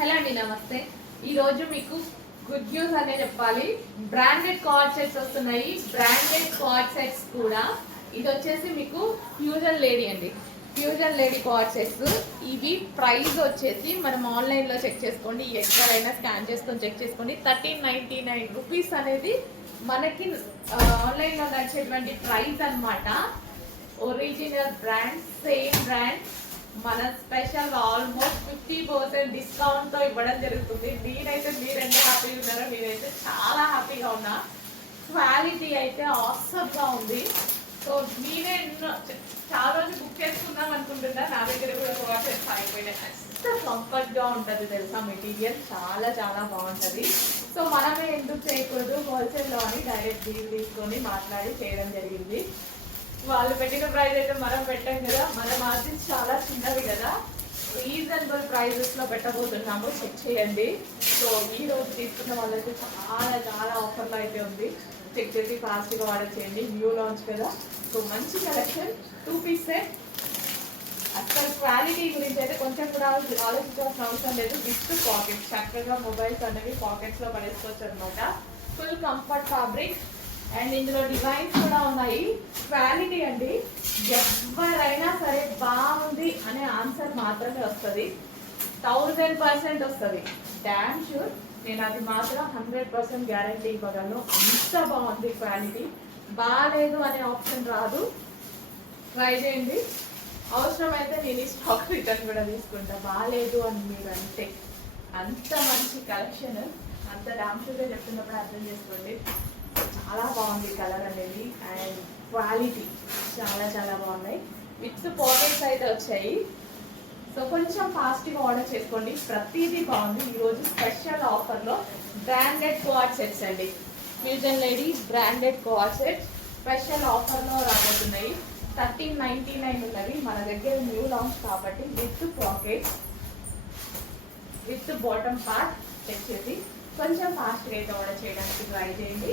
Hello అండి, నమస్తే. ఈ రోజు మీకు గుడ్ న్యూస్ అనే చెప్పాలి. బ్రాండెడ్ కార్డ్ సెట్స్ వస్తున్నాయి. బ్రాండెడ్ కార్డ్ సెట్స్ కూడా. ఇది వచ్చేసి మీకు ఫ్యూజన్ లేడీ అండి. Fusion lady card sets. ఇవి ప్రైస్ వచ్చేసి మనం ఆన్లైన్లో చెక్ చేసుకోండి, ఎక్కడైనా స్కాన్ చేసుకొని చెక్ చేసుకోండి. 1399 రూపీస్ అనేది మనకి ఆన్లైన్లో నడిచేటువంటి ప్రైస్ అనమాట. Original brand, same brand. మన స్పెషల్ ఆల్మోస్ట్ 50% డిస్కౌంట్ తో ఇవ్వడం జరుగుతుంది. నేనైతే మీరు ఎంత హ్యాపీగా ఉన్నారో, నేనైతే చాలా హ్యాపీగా ఉన్నా. క్వాలిటీ అయితే ఆసమ్ గా ఉంది. సో నేనే చాలా రోజు బుక్ చేసుకుందాం అనుకుంటున్నా. నా దగ్గర కూడా వాచెస్ అయిపోయినాయి. ఎంత కంఫర్ట్ గా ఉంటుంది తెలుసా, మెటీరియల్ చాలా చాలా బాగుంటుంది. సో మనమే ఎందుకు చేయకూడదు, హోల్సేల్ లో అని డైరెక్ట్ డీల్ తీసుకొని మాట్లాడి చేయడం జరిగింది. వాళ్ళు పెట్టిన ప్రైస్ అయితే మనం పెట్టాం కదా, మన మార్జిన్స్ చాలా చిన్నవి కదా. రీజనబుల్ ప్రైజెస్ లో పెట్టబోతున్నాము, చెక్ చేయండి. సో ఈ రోజు తీసుకున్న వాళ్ళకి చాలా చాలా ఆఫర్లు అయితే ఉంది. చెక్ చేసి ఫాస్ట్గా ఆర్డర్ చేయండి. న్యూ లాంచ్ కదా, సో మంచి కలెక్షన్. 2 piece set. అసలు క్వాలిటీ గురించి అయితే కొంచెం కూడా ఆలోచించాల్సిన అవసరం లేదు. విత్ పాకెట్స్, చక్కగా మొబైల్స్ అనేవి పాకెట్స్ లో పడేసుకోవచ్చు అనమాట. ఫుల్ కంఫర్ట్ ఫ్యాబ్రిక్ అండ్ ఇందులో డిజైన్స్ కూడా ఉన్నాయి. క్వాలిటీ అండి, ఎవరైనా సరే బాగుంది అనే ఆన్సర్ మాత్రమే వస్తుంది. 1000% వస్తుంది, డామ్ షూర్. నేను అది మాత్రం 100% గ్యారంటీ ఇవ్వగలను. అంత బాగుంది క్వాలిటీ. బాగాలేదు అనే ఆప్షన్ రాదు. ట్రై చేయండి. అవసరమైతే నేను ఈ స్టాక్ రిటర్న్ కూడా తీసుకుంటా, బాగాలేదు అని మీరు అంటే. అంత మంచి కలెక్షన్, అంత డామ్ షూర్గా చెప్తున్నప్పుడు అర్థం చేసుకోండి. చాలా బాగుంది కలర్ అనేది అండ్ క్వాలిటీ చాలా చాలా బాగున్నాయి. విత్ పాకెట్స్ అయితే వచ్చాయి. సో కొంచెం ఫాస్ట్గా ఆర్డర్ చేసుకోండి. ప్రతిదీ బాగుంది. ఈరోజు స్పెషల్ ఆఫర్లో బ్రాండెడ్ కోఆర్డ్ సెట్స్ అండి. Fusion lady branded coord sets special ఆఫర్లో రాబోతున్నాయి. 1399 ఉన్నది. మన దగ్గర న్యూ లాంచ్ కాబట్టి with pockets, with bottom part. Check చేసి కొంచెం ఫాస్ట్గా అయితే ఆర్డర్ చేయడానికి ట్రై చేయండి.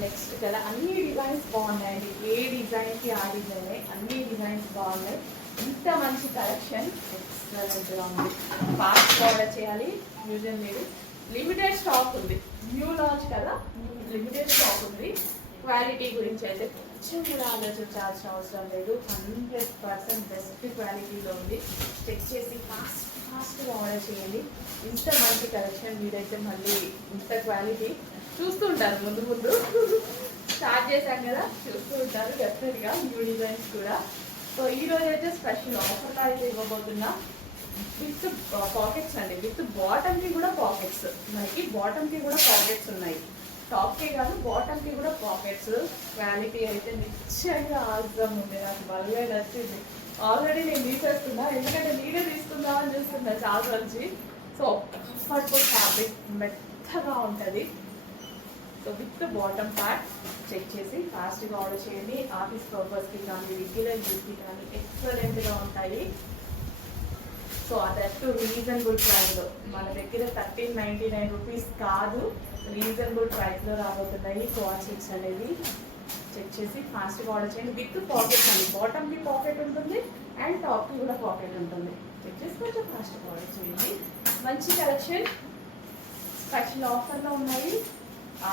నెక్స్ట్ కదా, అన్ని డిజైన్స్ బాగున్నాయండి. ఏ డిజైన్కి ఆ డిజైన్, అన్ని డిజైన్స్ బాగున్నాయి. ఇంత మంచి కలెక్షన్ ఎక్సలెంట్గా ఉంది. ఫాస్ట్ ఆర్డర్ చేయాలి. ఫ్యూజన్ లేదు, లిమిటెడ్ స్టాక్ ఉంది. న్యూ లాంచ్ కదా, లిమిటెడ్ స్టాక్ ఉంది. క్వాలిటీ గురించి అయితే కొంచెం కూడా ఆలోచించాల్సిన అవసరం లేదు. 100% బెస్ట్ క్వాలిటీలో ఉంది. చెక్ చేసి ఫాస్ట్గా ఆర్డర్ చేయండి. ఇంత మంచి కలెక్షన్ మీరైతే మళ్ళీ ఇంత క్వాలిటీ చూస్తూ ఉంటారు. ముందు ముందు స్టార్ట్ చేశాం కదా, చూస్తూ ఉంటారు డెఫినెట్గా న్యూ డిజైన్స్ కూడా. సో ఈ రోజు అయితే స్పెషల్ ఆఫర్లో అయితే ఇవ్వబోతున్నా. విత్ పాకెట్స్ అండి, విత్ బాటమ్కి కూడా పాకెట్స్. మనకి బాటమ్కి కూడా పాకెట్స్ ఉన్నాయి. టాప్కి కాదు, బాటమ్కి కూడా పాకెట్స్. క్వాలిటీ అయితే నిశ్చయంగా ఆసమ్ ఉంది. నాకు బాగా నచ్చింది. ఆల్రెడీ నేను తీసేస్తున్నా, ఎందుకంటే నేనే తీసుకుందామని చూస్తున్నా చాలా నుంచి. సో కంఫర్టబుల్ ఫ్యాబ్రిక్, మెత్తగా ఉంటుంది. So with bottom part check చేసి ఫాస్ట్గా ఆర్డర్ చేయండి. ఆఫీస్ పర్పస్కి కానీ, రెగ్యులర్ యూస్కి కానీ ఎక్సలెంట్గా ఉంటాయి. సో అదట్టు రీజనబుల్ ప్రైస్లో. మన దగ్గర 1399 రూపీస్ కాదు, రీజనబుల్ ప్రైస్లో రాబోతున్నాయి కోఆర్డ్ సెట్స్ అనేది. చెక్ చేసి ఫాస్ట్గా ఆర్డర్ చేయండి. విత్ పాకెట్ అండి, బాటమ్కి పాకెట్ ఉంటుంది అండ్ టాప్కి కూడా పాకెట్ ఉంటుంది. చెక్ చేసి కొంచెం ఫాస్ట్గా ఆర్డర్ చేయండి. మంచి కలెక్షన్, స్పెషల్ ఆఫర్లో ఉన్నాయి.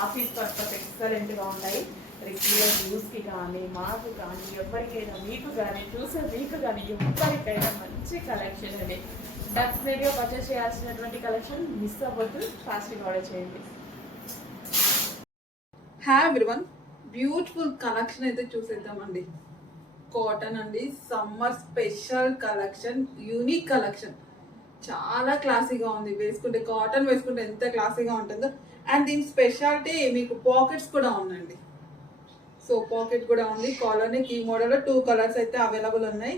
ఆఫీస్ పర్పస్ ఎక్సలెంట్గా ఉన్నాయి. రెగ్యులర్ యూస్కి కానీ, మాకు కానీ, ఎవరికైనా, మీకు కానీ, చూసే మీకు కానీ, ఎవరికైనా మంచి కలెక్షన్ అండి. డెఫినెట్గా పర్చేస్ చేయాల్సినటువంటి కలెక్షన్. మిస్ అవ్వద్దు, ఫాస్ట్గా ఆర్డర్ చేయండి. హాయ్ ఎవ్రీవన్, బ్యూటిఫుల్ కలెక్షన్ అయితే చూసేద్దామండి. కాటన్ అండి, summer special collection, unique collection. చాలా క్లాసీగా ఉంది. వేసుకుంటే కాటన్ వేసుకుంటే ఎంత క్లాసీగా ఉంటుందో. అండ్ దీని స్పెషాలిటీ మీకు పాకెట్స్ కూడా ఉందండి. సో పాకెట్ కూడా ఉంది. కాలర్ నెక్ ఈ మోడల్లో 2 కలర్స్ అయితే అవైలబుల్ ఉన్నాయి.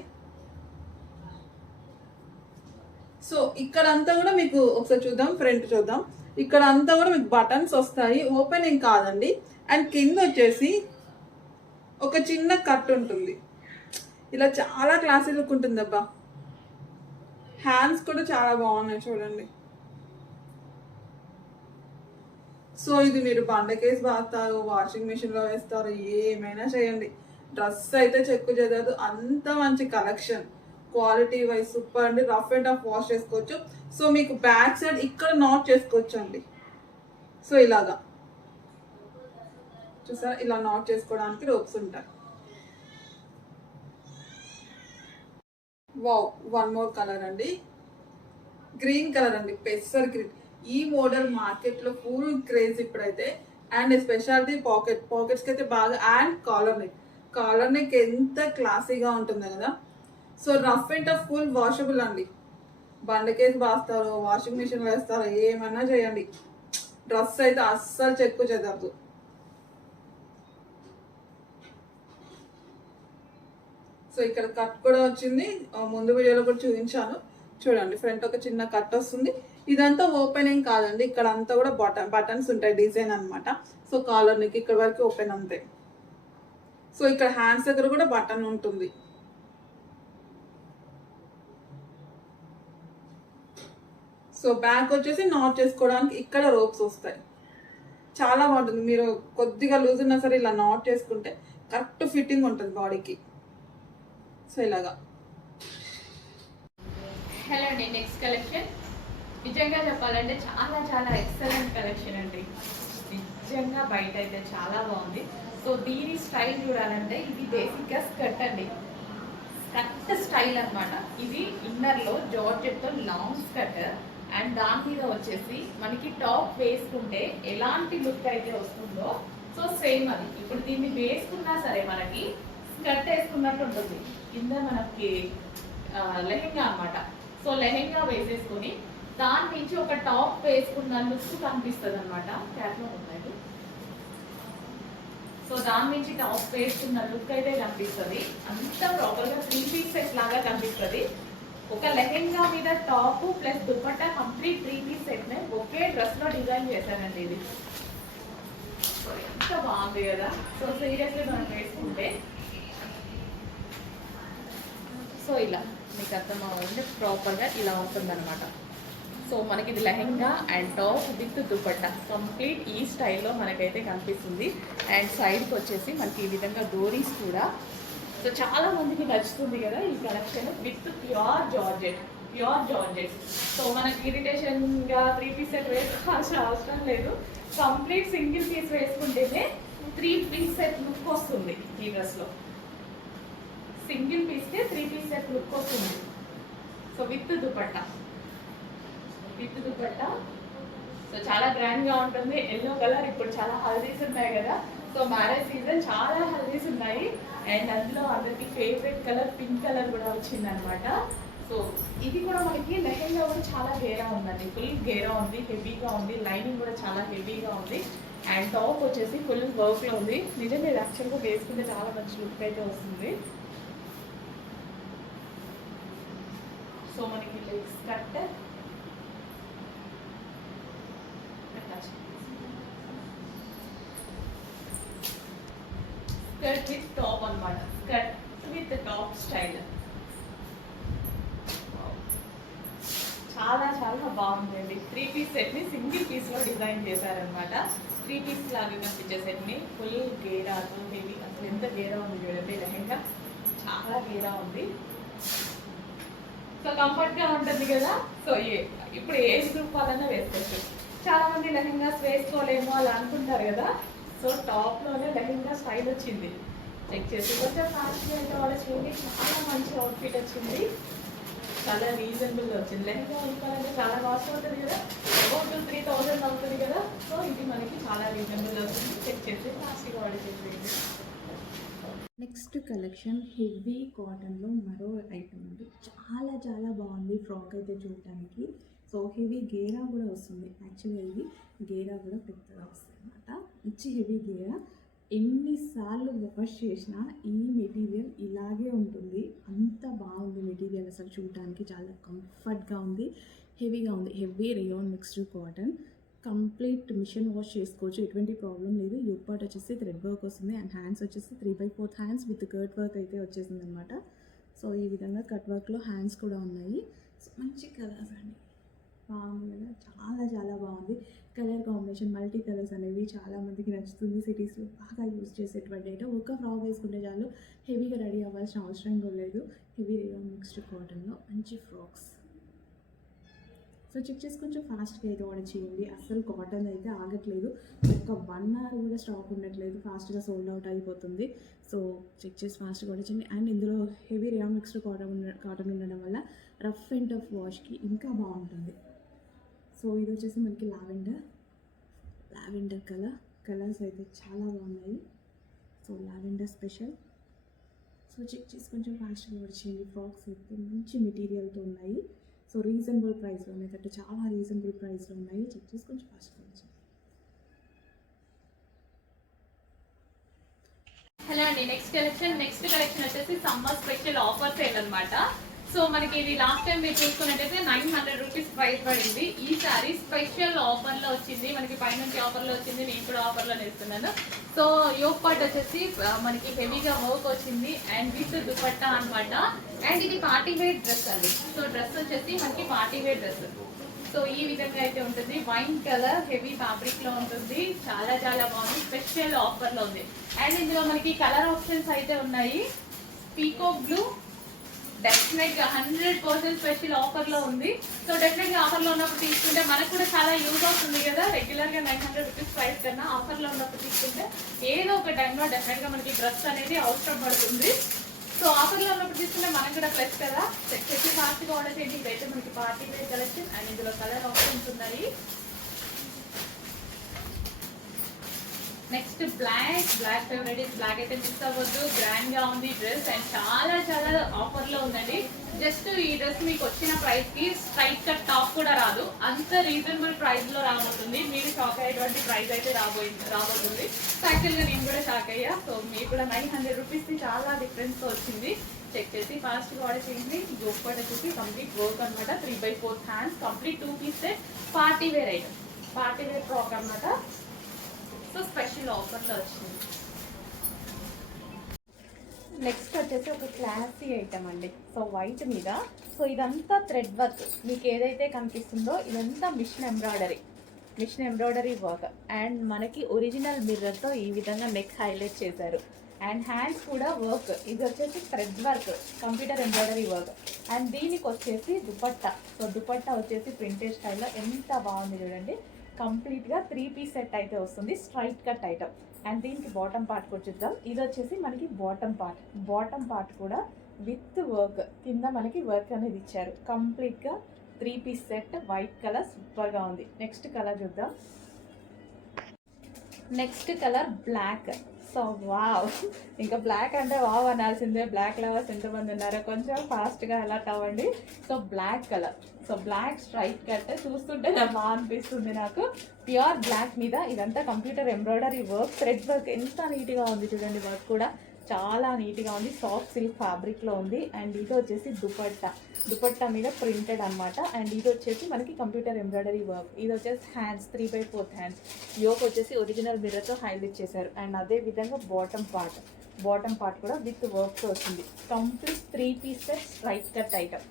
సో ఇక్కడ అంతా కూడా మీకు ఒకసారి చూద్దాం, ఫ్రంట్ చూద్దాం. ఇక్కడ అంతా కూడా మీకు బటన్స్ వస్తాయి, ఓపెనింగ్ కాదండి. అండ్ కింద వచ్చేసి ఒక చిన్న కట్ ఉంటుంది. ఇలా చాలా క్లాసీ లుక్ ఉంటుంది అబ్బా. హ్యాండ్స్ కూడా చాలా బాగున్నాయి చూడండి. సో ఇది మీరు బండకేసి వాడతారు, వాషింగ్ మిషన్లో వేస్తారు, ఏమైనా చేయండి. డ్రెస్ అయితే చెక్కు చెదరదు. అంత మంచి కలెక్షన్. క్వాలిటీ వైజ్ సూపర్ అండి. రఫ్ అండ్ టఫ్ వాష్ చేసుకోవచ్చు. సో మీకు బ్యాక్ సైడ్ ఇక్కడ నాట్ చేసుకోవచ్చు అండి. సో ఇలాగా చూసారా, ఇలా నాట్ చేసుకోవడానికి రోప్స్ ఉంటాయి. వావ్, వన్ మోర్ కలర్ అండి, గ్రీన్ కలర్ అండి, పెసర్ గ్రీన్. ఈ మోడల్ మార్కెట్ లో ఫుల్ క్రేజ్ ఇప్పుడైతే. అండ్ స్పెషాలిటీ పాకెట్స్ కి అయితే బాగా. అండ్ కాలర్ నెక్ ఎంత క్లాసీగా ఉంటుందో కదా. So rough and tough full washable అండి. బండకేసి బాస్తారు, వాషింగ్ మిషన్ వేస్తారు, ఏమన్నా చేయండి, డ్రెస్ అయితే అస్సలు చెక్కు చెదరదు. సో ఇక్కడ కట్ కూడా వచ్చింది, ముందు వీడియోలో కూడా చూపించాను చూడండి. ఫ్రంట్ ఒక చిన్న కట్ వస్తుంది. ఇదంతా ఓపెన్ ఏం కాదండి, ఇక్కడ అంతా కూడా బటన్స్ ఉంటాయి, డిజైన్ అన్నమాట. సో కాలర్ నెక్ ఇక్కడ వరకు ఓపెన్ అంతే. సో ఇక్కడ హ్యాండ్స్ దగ్గర కూడా బటన్ ఉంటుంది. సో బ్యాక్ వచ్చేసి నాట్ చేసుకోవడానికి ఇక్కడ రోప్స్ వస్తాయి. చాలా బాగుంటుంది. మీరు కొద్దిగా లూజ్ ఉన్నా సరే ఇలా నాట్ చేసుకుంటే కరెక్ట్ ఫిట్టింగ్ ఉంటుంది బాడీకి. సో ఇలాగా. హలో అండి, నెక్స్ట్ కలెక్షన్ నిజంగా చెప్పాలంటే చాలా చాలా ఎక్సలెంట్ కలెక్షన్ అండి. నిజంగా బయట అయితే చాలా బాగుంది. సో దీని స్టైల్ చూడాలంటే ఇది బేసిక్గా స్కర్ట్ అండి, స్కర్ట్ స్టైల్ అన్నమాట. ఇది ఇన్నర్లో జార్జెట్తో లాంగ్ స్కర్ట్ అండ్ దాని మీద వచ్చేసి మనకి టాప్ వేసుకుంటే ఎలాంటి లుక్ అయితే వస్తుందో సో సేమ్ అది. ఇప్పుడు దీన్ని వేసుకున్నా సరే మనకి స్కర్ట్ వేసుకున్నట్టు ఉంటుంది. కింద మనకి లెహెంగా అన్నమాట. సో లెహెంగా వేసేసుకొని దాని నుంచి ఒక టాప్ వేసుకున్న లుక్ కనిపిస్తుంది అనమాట. క్యాట్లో ఉన్నాయి. సో దాని నుంచి టాప్ వేసుకున్న లుక్ అయితే కనిపిస్తుంది. అంత ప్రాపర్గా 3 పీస్ సెట్ లాగా కనిపిస్తుంది. ఒక లెహెంగా మీద top plus dupatta complete 3 piece set నే ఒకే డ్రెస్ లో డిజైన్ చేశానండి. ఇది సో ఎంత బాగుంది కదా. సో సీరియస్లీ మనం వేసుకుంటే సో ఇలా మీకు అర్థం అవ్వాలంటే ప్రాపర్గా ఇలా ఉంటుంది అనమాట. సో మనకి ఇది lehenga and top with dupatta complete ఈ స్టైల్లో మనకైతే కనిపిస్తుంది. అండ్ సైడ్కి వచ్చేసి మనకి ఈ విధంగా డోరీస్ కూడా. సో చాలా మందికి నచ్చుతుంది కదా ఈ collection with pure georgette. So మనకి ఇరిటేషన్గా 3 పీస్ సెట్ వేసుకోవాల్సిన అవసరం లేదు. కంప్లీట్ సింగిల్ పీస్ వేసుకుంటేనే 3 పీస్ సెట్ లుక్ వస్తుంది. ఈ డ్రెస్లో సింగిల్ పీస్కే 3 పీస్ సెట్ లుక్ వస్తుంది. సో విత్ దుపట్టా సో చాలా గ్రాండ్గా ఉంటుంది. ఎల్లో కలర్ ఇప్పుడు చాలా హల్దీస్ ఉన్నాయి కదా. సో మ్యారేజ్ సీజన్ చాలా హల్దీస్ ఉన్నాయి. అండ్ అందులో అందరికి ఫేవరెట్ కలర్ పింక్ కలర్ కూడా వచ్చిందనమాట. సో ఇది కూడా మనకి లెహెంగా కూడా చాలా గేరా ఉందండి. ఫుల్ గేరా ఉంది, హెవీగా ఉంది. లైనింగ్ కూడా చాలా హెవీగా ఉంది. అండ్ టాప్ వచ్చేసి ఫుల్ వర్క్లో ఉంది. నిజంగా ఇది యాక్చువల్గా వేసుకుంటే చాలా మంచి లుక్ అయితే వస్తుంది. సో మనకి legs cut skirt with top అన్నమాట. స్కర్ట్ విత్ టాప్ స్టైల్ చాలా చాలా బాగుందండి. 3 పీస్ సెట్ని సింగిల్ పీస్లో డిజైన్ చేశారనమాట. 3 పీస్ లాగా కనిపించే సెట్ని ఫుల్ గేరాతో హెవీ. అసలు ఎంత గేరా ఉంది చూడండి. లెహెంగా చాలా గేరా ఉంది. సో కంఫర్ట్గా ఉంటుంది కదా. సో ఇప్పుడు ఏజ్ గ్రూప్ వాళ్ళనే వేసుకోవచ్చు. చాలా మంది లెహెంగాస్ వేసుకోలేము అలా అనుకుంటారు కదా. సో టాప్లోనే లెహెంగా స్టైల్ వచ్చింది. చెక్ చేసి కొంచెం ఫ్యాషన్ అయితే వాళ్ళు చేయండి. చాలా మంచి అవుట్ఫిట్ వచ్చింది. చాలా రీజనబుల్గా వచ్చింది. లెహెంగా కొనుక్కోవాలంటే చాలా కాస్ట్ అవుతుంది కదా, అబౌట్ 3000 అవుతుంది కదా. సో ఇది మనకి చాలా రీజనబుల్ అవుతుంది. చెక్ చేసి ఫ్యాస్ట్గా ఆర్డర్ చేసేయండి. నెక్స్ట్ కలెక్షన్ హెవీ కాటన్లో మరో ఐటమ్ అండి. చాలా చాలా బాగుంది ఫ్రాక్ అయితే చూడటానికి. సో హెవీ గేరా కూడా వస్తుంది. యాక్చువల్గా ఇది గేరా కూడా పెద్దగా వస్తుంది అనమాట. మంచి హెవీ గేరా. ఎన్నిసార్లు వాష్ చేసినా ఈ మెటీరియల్ ఇలాగే ఉంటుంది. అంత బాగుంది మెటీరియల్. అసలు చూడటానికి చాలా కంఫర్ట్గా ఉంది, హెవీగా ఉంది. Heavy rayon mixed cotton. Complete machine wash చేసుకోవచ్చు, ఎటువంటి ప్రాబ్లం లేదు. యోక్ పార్ట్ వచ్చేసి థ్రెడ్ వర్క్ వస్తుంది. అండ్ హ్యాండ్స్ వచ్చేసి 3/4 హ్యాండ్స్ విత్ కట్ వర్క్ అయితే వచ్చేసింది అనమాట. సో ఈ విధంగా కట్ వర్క్లో హ్యాండ్స్ కూడా ఉన్నాయి. సో మంచి కలర్స్ అండి, బాగుంది కదా. చాలా చాలా బాగుంది. కలర్ కాంబినేషన్ మల్టీ కలర్స్ అనేవి చాలా మందికి నచ్చుతుంది. సిటీస్లో బాగా యూజ్ చేసేటువంటి ఐటమ్. ఒక ఫ్రాక్ వేసుకుంటే చాలు, హెవీగా రెడీ అవ్వాల్సిన అవసరం కూడా లేదు. హెవీ మిక్స్డ్ కాటన్లో మంచి ఫ్రాక్స్. సో చెక్ చేసి కొంచెం ఫాస్ట్గా అయితే ఆర్డర్ చేయండి. అస్సలు కాటన్ అయితే ఆగట్లేదు. ఒక 1 hour కూడా స్టాక్ ఉండట్లేదు, ఫాస్ట్గా సోల్డ్ అవుట్ అయిపోతుంది. సో చెక్ చేసి ఫాస్ట్గా ఆర్డర్ చేయండి. అండ్ ఇందులో హెవీ రేయాన్ మిక్స్డ్ కాటన్ ఉండడం వల్ల రఫ్ అండ్ టఫ్ వాష్కి ఇంకా బాగుంటుంది. సో ఇది వచ్చేసి మనకి లావెండర్ కలర్స్ అయితే చాలా బాగున్నాయి. So lavender special. So check చేసి కొంచెం ఫాస్ట్గా ఆర్డర్ చేయండి. ఫ్రాక్స్ అయితే మంచి మెటీరియల్తో ఉన్నాయి. సో రీజనబుల్ ప్రైస్లో ఉన్నాయి, అంటే చాలా రీజనబుల్ ప్రైస్లో ఉన్నాయి. చెక్ చేసి కొంచెం ఫాస్ట్గా వచ్చాయి. హలో అండి, నెక్స్ట్ కలెక్షన్ వచ్చేసి సమ్మర్ స్పెషల్ ఆఫర్ సేల్ అనమాట. సో మనకి ఇది లాస్ట్ టైం మీరు చూసుకున్నట్టయితే 900 రూపీస్ ప్రైస్ పడింది. ఈ సారీ స్పెషల్ ఆఫర్లో వచ్చింది, మనకి పైనుంచి ఆఫర్లో వచ్చింది, నేను కూడా ఆఫర్లో వేస్తున్నాను. సో యోగ్ పార్ట్ వచ్చేసి మనకి హెవీగా వర్క్ వచ్చింది అండ్ విత్ దుపట్టా అనమాట. అండ్ ఇది పార్టీ వేర్ డ్రెస్ అండి. సో డ్రెస్ వచ్చేసి మనకి పార్టీ వేర్ డ్రెస్. సో ఈ విధంగా అయితే ఉంటుంది. వైన్ కలర్ హెవీ ఫ్యాబ్రిక్ లో ఉంటుంది. చాలా చాలా బాగుంది, స్పెషల్ ఆఫర్ లో ఉంది. అండ్ ఇందులో మనకి కలర్ ఆప్షన్స్ అయితే ఉన్నాయి. పీకాక్ బ్లూ డెఫినెట్ గా 100% స్పెషల్ ఆఫర్ లో ఉంది. సో డెఫినెట్ గా ఆఫర్ లో ఉన్నప్పుడు తీసుకుంటే మనకు కూడా చాలా యూజ్ అవుతుంది కదా. రెగ్యులర్ గా 900 రూపీస్ ప్రైస్ కన్నా ఆఫర్ లో ఉన్నప్పుడు తీసుకుంటే ఏదో ఒక టైంలో డెఫినెట్ గా మనకి డ్రెస్ అనేది అవసరం పడుతుంది. సో ఆఫర్ లో ఉన్నప్పుడు తీసుకుంటే మనకు కూడా ప్లస్ కదా. చెక్ చేసి ఫాస్ట్గా ఆర్డర్ చేయండి. ఇదైతే మనకి పార్టీ వేర్ కలెక్షన్ అండ్ ఇందులో కలర్ ఆప్షన్స్ ఉన్నాయి. Next black favourite. బ్లాక్ అయితే మిస్ అవ్వద్దు, గ్రాండ్ గా ఉంది డ్రెస్ అండ్ చాలా చాలా ఆఫర్ లో ఉందండి. జస్ట్ ఈ డ్రెస్ మీకు వచ్చిన ప్రైస్ కి స్ట్రైట్ కట్ టాప్ కూడా రాదు, అంత రీజనబుల్ ప్రైస్ లో రాబోతుంది. మీరు షాక్ అయ్యేటువంటి ప్రైస్ అయితే రాబోతుంది. సో యాక్చువల్ గా నేను కూడా షాక్ అయ్యా. సో మీకు కూడా 900 రూపీస్ కి చాలా డిఫరెన్స్ తో వచ్చింది. చెక్ చేసి ఫాస్ట్ గా ఆర్డర్ చేయండి. గోపాట్ వచ్చేసి కంప్లీట్ వర్క్ అనమాట. 3/4 hands, complete 2 piece set, party wear item, party wear frock అనమాట. సో స్పెషల్ ఆఫర్లో వచ్చింది. నెక్స్ట్ వచ్చేసి ఒక క్లాసీ ఐటమ్ అండి. సో వైట్ మీద, సో ఇదంతా థ్రెడ్ వర్క్. మీకు ఏదైతే కనిపిస్తుందో ఇదంతా మిషన్ ఎంబ్రాయిడరీ వర్క్. అండ్ మనకి ఒరిజినల్ మిర్రర్తో ఈ విధంగా నెక్ హైలైట్ చేశారు. అండ్ హ్యాండ్స్ కూడా వర్క్. ఇది వచ్చేసి thread work, computer embroidery work. And దీనికి వచ్చేసి దుపట్టా. సో దుపట్టా వచ్చేసి ప్రింటెడ్ స్టైల్లో ఎంత బాగుంది చూడండి. కంప్లీట్గా 3 పీస్ సెట్ అయితే వస్తుంది, స్ట్రైట్ కట్ ఐటమ్. అండ్ దీనికి బాటమ్ పార్ట్ వచ్చేద్దాం. ఇది వచ్చేసి మనకి బాటమ్ పార్ట్ కూడా విత్ వర్క్, కింద మనకి వర్క్ అనేది ఇచ్చారు. కంప్లీట్గా 3 పీస్ సెట్, వైట్ కలర్ సూపర్గా ఉంది. నెక్స్ట్ కలర్ చూద్దాం. Next colour black. So wow, ఇంకా బ్లాక్ అంటే వావ్ అనాల్సిందే. బ్లాక్ లవర్స్ ఎంతమంది ఉన్నారో కొంచెం ఫాస్ట్గా అలర్ట్ అవ్వండి. So black colour, so black straight cut చూస్తుంటే బాగా అనిపిస్తుంది నాకు. ప్యూర్ బ్లాక్ మీద ఇదంతా computer embroidery work, thread work ఎంత నీట్గా ఉంది చూడండి. వర్క్ కూడా చాలా నీట్గా ఉంది. సాఫ్ట్ సిల్క్ ఫ్యాబ్రిక్లో ఉంది. అండ్ ఇది వచ్చేసి దుపట్టా మీద ప్రింటెడ్ అనమాట. అండ్ ఇది వచ్చేసి మనకి కంప్యూటర్ ఎంబ్రాయిడరీ వర్క్. ఇది వచ్చేసి హ్యాండ్స్, 3/4 హ్యాండ్స్. యోక్ వచ్చేసి ఒరిజినల్ మిర్రర్తో హైలైట్ చేశారు. అండ్ అదే విధంగా బాటమ్ పార్ట్ కూడా విత్ వర్క్తో వచ్చింది. Complete 3 piece set, straight cut item,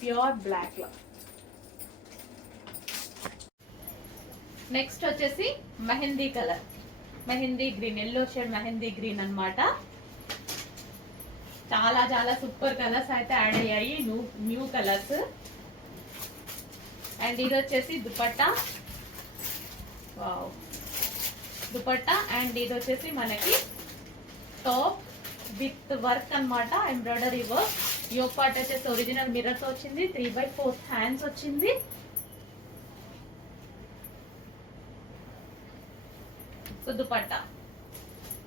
pure బ్లాక్లో. నెక్స్ట్ వచ్చేసి mehndi colour, mehndi green, yellow shade mehndi green అన్నమాట. చాలా చాలా సూపర్ కలర్స్ అయితే యాడ్ అయ్యాయి, న్యూ కలర్స్. అండ్ ఇది వచ్చేసి దుపట్టా, వావ్ దుపట్టా. అండ్ ఇది వచ్చేసి మనకి టాప్ విత్ వర్క్ అన్నమాట, ఎంబ్రాయిడరీ వర్క్. యోక్ పార్ట్ వచ్చేసి ఒరిజినల్ మిర్రర్తో వచ్చింది, 3/4 హ్యాండ్స్ వచ్చింది. సో దుపట్టా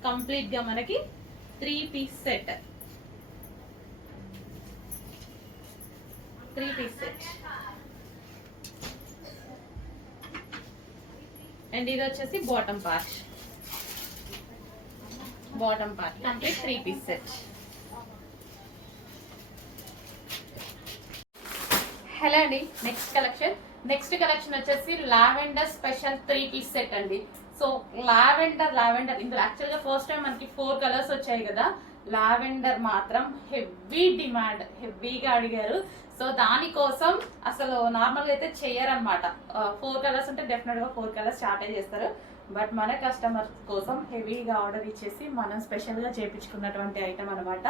కంప్లీట్ గా మనకి 3 piece set, 3 piece set. And ఇది వచ్చేసి bottom part complete 3 piece set. Hello అండి, నెక్స్ట్ కలెక్షన్ వచ్చేసి లావెండర్ స్పెషల్ 3 పీస్ సెట్ అండి. సో లావెండర్ ఇందులో యాక్చువల్గా ఫస్ట్ టైం మనకి 4 కలర్స్ వచ్చాయి కదా. లావెండర్ మాత్రం హెవీ డిమాండ్, హెవీగా అడిగారు. సో దానికోసం అసలు నార్మల్గా అయితే చెయ్యరనమాట. 4 కలర్స్ ఉంటే డెఫినెట్గా 4 కలర్స్ స్టార్ట్ చేస్తారు. బట్ మన కస్టమర్ కోసం హెవీగా ఆర్డర్ ఇచ్చేసి మనం స్పెషల్గా చేయించుకున్నటువంటి ఐటమ్ అనమాట.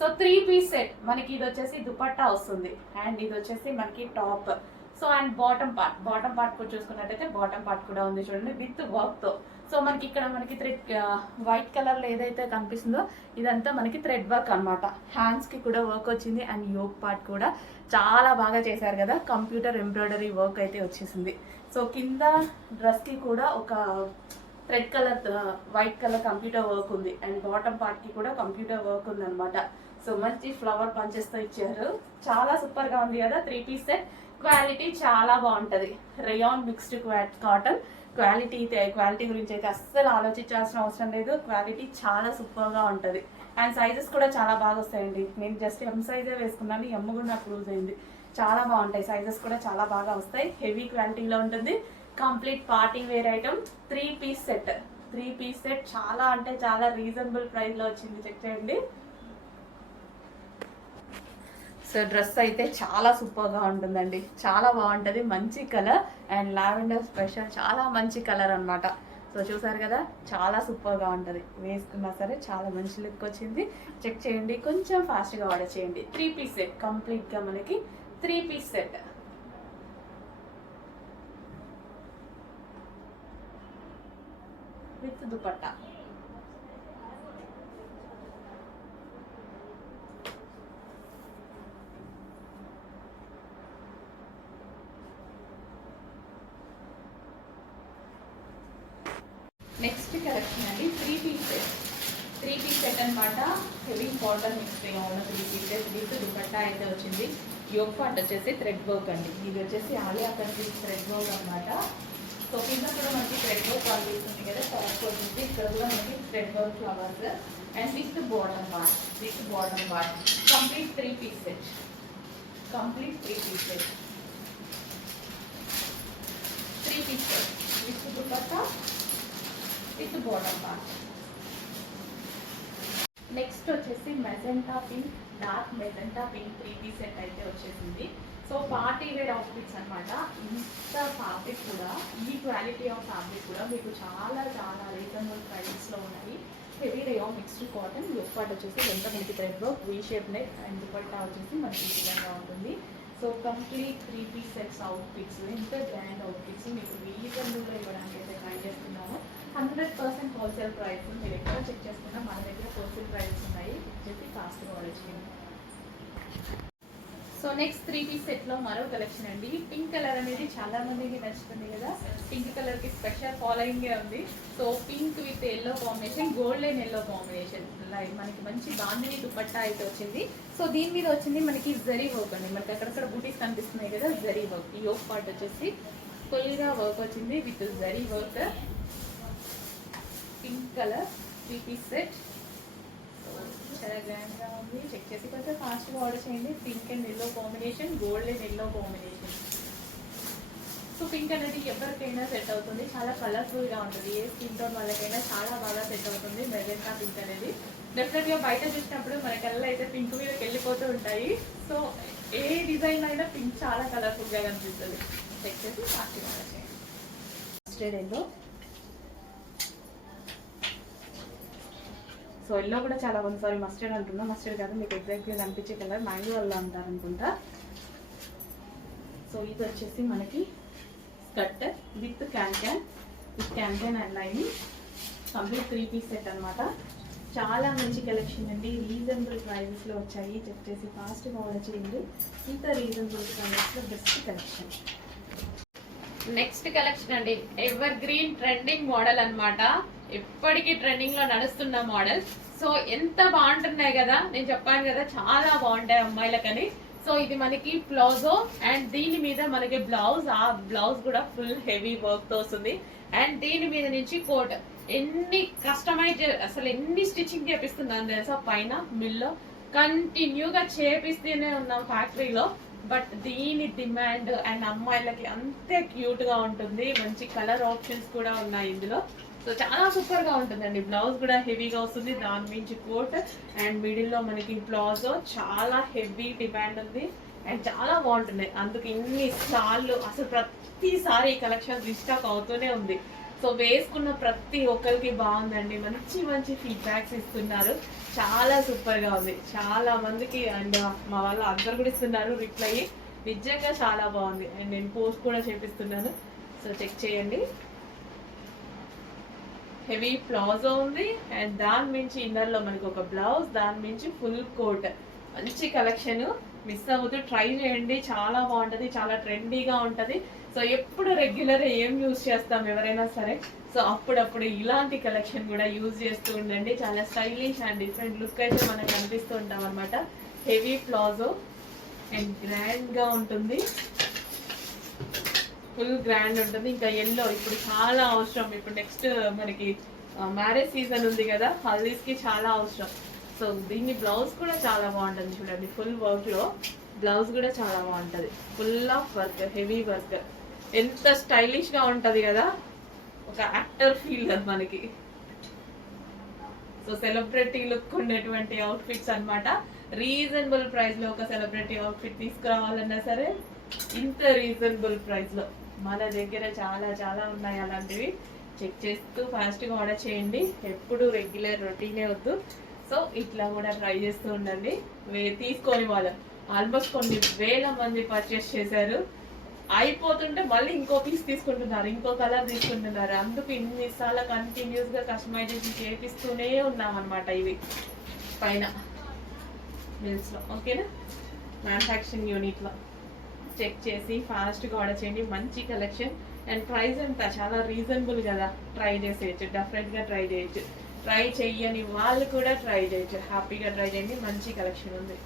సో 3 పీస్ సెట్ మనకి ఇది వచ్చేసి దుపట్టా వస్తుంది అండ్ ఇది వచ్చేసి మనకి top. So and bottom part కూడా చూసుకున్నట్టయితే బాటమ్ పార్ట్ కూడా ఉంది చూడండి విత్ వర్క్ తో. సో మనకి ఇక్కడ మనకి థ్రెడ్ వైట్ కలర్ లో ఏదైతే కనిపిస్తుందో ఇదంతా మనకి థ్రెడ్ వర్క్ అనమాట. హ్యాండ్స్ కి కూడా వర్క్ వచ్చింది అండ్ యోక్ పార్ట్ కూడా చాలా బాగా చేశారు కదా, కంప్యూటర్ ఎంబ్రాయిడరీ వర్క్ అయితే వచ్చేసింది. సో కింద డ్రెస్ కి కూడా ఒక thread colour white colour computer work ఉంది అండ్ బాటమ్ పార్ట్ కి కూడా కంప్యూటర్ వర్క్ ఉంది అనమాట. సో మంచి ఫ్లవర్ పంచెస్ తో ఇచ్చారు, చాలా సూపర్ గా ఉంది కదా. 3 పీస్ సెట్ క్వాలిటీ చాలా బాగుంటది. రేయాన్ మిక్స్డ్ కాటన్ క్వాలిటీ గురించి అయితే అస్సలు ఆలోచించాల్సిన అవసరం లేదు. క్వాలిటీ చాలా సూపర్ గా ఉంటది అండ్ సైజెస్ కూడా చాలా బాగా వస్తాయండి. నేను జస్ట్ ఎం సైజే వేసుకున్నాను, ఎమ్ కూడా నాకు లూజ్ అయింది. చాలా బాగుంటాయి, సైజెస్ కూడా చాలా బాగా వస్తాయి. హెవీ క్వాలిటీలో ఉంటుంది. Complete party wear item 3 piece set చాలా అంటే చాలా రీజనబుల్ ప్రైస్ లో వచ్చింది. చెక్ చేయండి. సో డ్రెస్ అయితే చాలా సూపర్ గా ఉంటుందండి, చాలా బాగుంటది. మంచి కలర్ అండ్ లావెండర్ స్పెషల్, చాలా మంచి కలర్ అన్నమాట. సో చూసారు కదా, చాలా సూపర్ గా ఉంటది. వేసుకున్నా సరే చాలా మంచి లుక్ వచ్చింది. చెక్ చేయండి, కొంచెం ఫాస్ట్ గా ఆర్డర్ చేయండి. 3 పీస్ సెట్ కంప్లీట్ గా మనకి 3 piece set with dupatta. Next collection అండి 3 పీస్ సెట్ అనమాట. హెవీ కాటన్ మిక్స్ ఉన్న 3 పీసెస్ విత్ దుపట్టా అయితే వచ్చింది. యోక్ పార్ట్ వచ్చేసి థ్రెడ్ వర్క్ అండి. ఇది వచ్చేసి ఆలియా కట్ థ్రెడ్ వర్క్ అనమాట. సో కింద కూడా మనకి థ్రెడ్ వర్క్ కనిపిస్తుంది కదా, టాప్ వచ్చింది. ఇక్కడ కూడా మనకి thread work flowers and with bottom part complete 3 piece set. 3 piece set with dupatta with bottom part. Next వచ్చేసి magenta pink, dark magenta pink 3 piece set అయితే వచ్చేసింది. సో పార్టీ వేర్ అవుట్ఫిట్స్ అనమాట. ఇంత ఫ్యాబ్రిక్ కూడా, ఈ క్వాలిటీ ఆఫ్ ఫ్యాబ్రిక్ కూడా మీకు చాలా చాలా రీజనబుల్ ప్రైసెస్లో ఉన్నాయి. Heavy rayon mixed cotton. Look part వచ్చేసి ఎంత మనకి thread work, V shape neck and dupatta వచ్చేసి మనకి ఈ విధంగా ఉంటుంది. So complete 3 piece sets outfits, ఎంత గ్రాండ్ అవుట్ఫిట్స్ మీకు రీజనబుల్గా ఇవ్వడానికి అయితే ట్రై చేస్తున్నాము. 100% హోల్సేల్ ప్రైస్. మీరు ఎక్కడ చెక్ చేసుకున్నా మన దగ్గర హోల్సేల్ ప్రైసెస్ ఉన్నాయి. చెప్పి ఫాస్ట్గా ఆర్డర్ చేయండి. సో నెక్స్ట్ 3 పీస్ సెట్లో మరో కలెక్షన్ అండి. పింక్ కలర్ అనేది చాలా మందికి నచ్చుతుంది కదా, పింక్ కలర్కి స్పెషల్ ఫాలోయింగ్ ఉంది. So pink with yellow combination, golden yellow combination, మనకి మంచి బాందిని దుపట్టా అయితే వచ్చింది. సో దీని మీద వచ్చింది మనకి జరీ వర్క్ అండి. మనకి అక్కడక్కడ బూటీస్ కనిపిస్తున్నాయి కదా, జరీ వర్క్. ఈ యోక్ పార్ట్ వచ్చేసి ఫుల్గా వర్క్ వచ్చింది with zari work. Pink colour 3 piece set చాలా గ్రాండ్ గా ఉంది. చెక్ చేసి కొంచెం ఫాస్ట్ గా ఆర్డర్ చేయండి. Pink and yellow combination, golden yellow combination. So pink అనేది ఎవరికైనా సెట్ అవుతుంది, చాలా కలర్ఫుల్ గా ఉంటుంది. ఏ స్కిన్ టోన్ వాళ్ళకైనా చాలా బాగా సెట్ అవుతుంది. మెజెంటా పింక్ అనేది డెఫినెట్ గా బయట చూసినప్పుడు మన కళ్ళు అయితే పింక్ మీదకి వెళ్ళిపోతూ ఉంటాయి. సో ఏ డిజైన్ అయినా పింక్ చాలా కలర్ఫుల్ గా కనిపిస్తుంది. చెక్ చేసి ఫాస్ట్ గా ఆర్డర్ చేయండి. Mustard yellow. సో ఎల్లో కూడా చాలా ఉంది. సారీ మస్టర్డ్ అంటున్నా, మస్టర్డ్ కాదు, మీకు ఎగ్జాక్ట్గా కనిపించే కలర్ మ్యాంగో వల్ల అంటారు అనుకుంటా. సో ఇది వచ్చేసి మనకి skirt with can and lining, complete 3 piece set అనమాట. చాలా మంచి కలెక్షన్ అండి, రీజనబుల్ ప్రైజెస్లో వచ్చాయి. చెక్ చేసి ఫాస్ట్గా ఆర్డర్ చేయండి. ఇంత రీజనబుల్ ప్రైజెస్లో బెస్ట్ కలెక్షన్. నెక్స్ట్ కలెక్షన్ అండి, ఎవర్ గ్రీన్ ట్రెండింగ్ మోడల్ అన్నమాట. ఎప్పటికీ ట్రెండింగ్ లో నడుస్తున్న మోడల్. సో ఎంత బాగుంటున్నాయి కదా, నేను చెప్పాను కదా చాలా బాగుంటాయి అమ్మాయిలకని. సో ఇది మనకి ప్లాజో అండ్ దీని మీద మనకి బ్లౌజ్, ఆ బ్లౌజ్ కూడా ఫుల్ హెవీ వర్క్ తో వస్తుంది. అండ్ దీని మీద నుంచి కోట్. ఎన్ని కస్టమైజ్, అసలు ఎన్ని స్టిచ్చింగ్ చేపిస్తున్నాను తెలుసా, పైన మిల్లో కంటిన్యూగా చేపిస్తూనే ఉన్నాం ఫ్యాక్టరీలో. బట్ దీని డిమాండ్ అండ్ అమ్మాయిలకి అంతే క్యూట్ గా ఉంటుంది. మంచి కలర్ ఆప్షన్స్ కూడా ఉన్నాయి ఇందులో. సో చాలా సూపర్ గా ఉంటుందండి. బ్లౌజ్ కూడా హెవీగా వస్తుంది, దాని మించి కోట్ అండ్ మిడిల్ లో మనకి ప్లాజో చాలా హెవీ డిమాండ్ ఉంది. అండ్ చాలా బాగుంటున్నాయి. అందుకు ఇన్ని సార్లు అసలు ప్రతిసారి ఈ కలెక్షన్ రీస్టాక్ అవుతూనే ఉంది. సో వేసుకున్న ప్రతి ఒక్కరికి బాగుందండి, మంచి మంచి ఫీడ్బ్యాక్స్ ఇస్తున్నారు, చాలా సూపర్గా ఉంది. చాలా మందికి అండ్ మా వాళ్ళు అందరు కూడా ఇస్తున్నారు రిప్లై, నిజంగా చాలా బాగుంది. అండ్ నేను పోస్ట్ కూడా చేపిస్తున్నాను, సో చెక్ చేయండి. హెవీ ప్లాజో ఉంది అండ్ దాని మించి ఇన్నర్లో మనకి ఒక బ్లౌజ్, దాని మించి ఫుల్ కోట్. మంచి కలెక్షన్, మిస్ అవ్వద్దు, ట్రై చేయండి, చాలా బాగుంటుంది, చాలా ట్రెండీగా ఉంటుంది. సో ఎప్పుడు రెగ్యులర్ ఏం యూజ్ చేస్తాం ఎవరైనా సరే, సో అప్పుడప్పుడు ఇలాంటి కలెక్షన్ కూడా యూజ్ చేస్తూ ఉండండి. చాలా స్టైలిష్ అండ్ డిఫరెంట్ లుక్ అయితే మనకు కనిపిస్తూ ఉంటాం అనమాట. హెవీ ప్లాజో అండ్ గ్రాండ్గా ఉంటుంది, ఫుల్ గ్రాండ్ ఉంటుంది. ఇంకా ఎల్లో ఇప్పుడు చాలా అవసరం, ఇప్పుడు నెక్స్ట్ మనకి మ్యారేజ్ సీజన్ ఉంది కదా, హల్దీస్కి చాలా అవసరం. సో దీన్ని బ్లౌజ్ కూడా చాలా బాగుంటుంది చూడండి, ఫుల్ వర్క్లో బ్లౌజ్ కూడా చాలా బాగుంటుంది, full of work, heavy work, ఎంత స్టైలిష్గా ఉంటుంది కదా, ఒక యాక్టర్ ఫీల్ మనకి. సో సెలబ్రిటీ లుక్ ఉండేటువంటి అవుట్ఫిట్స్ అన్నమాట. రీజనబుల్ ప్రైస్లో ఒక సెలబ్రిటీ అవుట్ఫిట్ తీసుకురావాలన్నా సరే ఇంత రీజనబుల్ ప్రైస్లో మన దగ్గర చాలా చాలా ఉన్నాయి అలాంటివి. చెక్ చేస్తూ ఫాస్ట్గా ఆర్డర్ చేయండి, ఎప్పుడు రెగ్యులర్ రొటీనే వద్దు. సో ఇట్లా కూడా ట్రై చేస్తూ ఉండండి. తీసుకొని వాళ్ళు ఆల్మోస్ట్ కొన్ని వేల మంది పర్చేస్ చేశారు, అయిపోతుంటే మళ్ళీ ఇంకో పీస్ తీసుకుంటున్నారు, ఇంకో కలర్ తీసుకుంటున్నారు. అందుకు ఇన్నిసార్లు కంటిన్యూస్గా కస్టమైజేషన్ చేపిస్తూనే ఉన్నాం అనమాట. ఇవి పైన మిల్స్లో, ఓకేనా, మ్యానుఫ్యాక్చరింగ్ యూనిట్లో. చెక్ చేసి ఫాస్ట్గా ఆర్డర్ చేయండి, మంచి కలెక్షన్. అండ్ ప్రైస్ అంతా చాలా రీజనబుల్ కదా, ట్రై చేసేయచ్చు, డెఫినెట్గా ట్రై చేయొచ్చు. ట్రై చెయ్యని వాళ్ళు కూడా ట్రై చేయొచ్చు, హ్యాపీగా ట్రై చేయండి, మంచి కలెక్షన్ ఉంది.